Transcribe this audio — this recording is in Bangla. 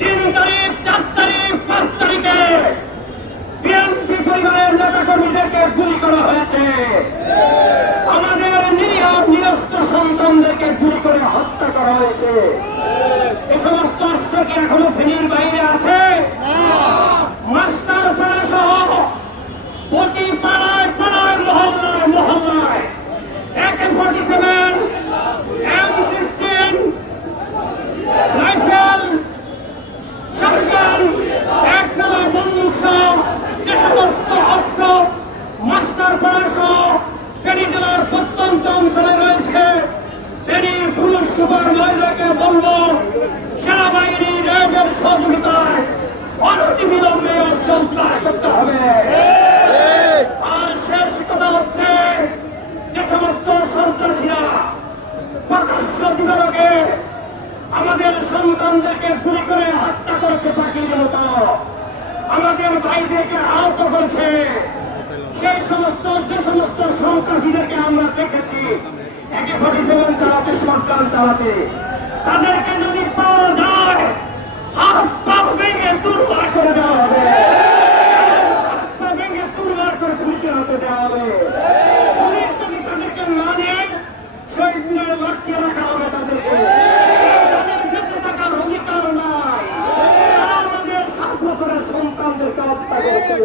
তিন তারিখ চার তারিখ পাঁচ তারিখে বিএনপি পরিবারের নেতা কর্মীদেরকে গুলি করা হয়েছে। সুপার মহিলাকে বলব সেনাবাহিনী র্যাবের সহযোগিতায়, অনতি বিলম্বে অস্ত্র উদ্ধার করতে হবে। আর শেষ কথা হচ্ছে, যে সমস্ত সন্ত্রাসীরা প্রকাশ্য দিবালকে আমাদের সন্তানদেরকে গুলি করে হত্যা করেছে পাখির মতো। আমাদের ভাইদেরকে আহত করেছে। সেই সমস্ত, যে সমস্ত সন্ত্রাসীদেরকে আমরা দেখেছি দোকান চালাতে। তাদেরকে যদি পাওয়া যায়, হাত পা ভেঙে চুরমার করে দেওয়া হবে। ভেঙে চুর বার করে পুলিশের হাতে দেওয়া হবে। পুলিশ যদি তাদেরকে মানে শহীদ মিনারে লটকিয়ে রাখা হবে তাদেরকে। তাদের বেঁচে থাকার অধিকার নাই। তারা আমাদের সাত বছরের সন্তানদেরকে হত্যা করেছে।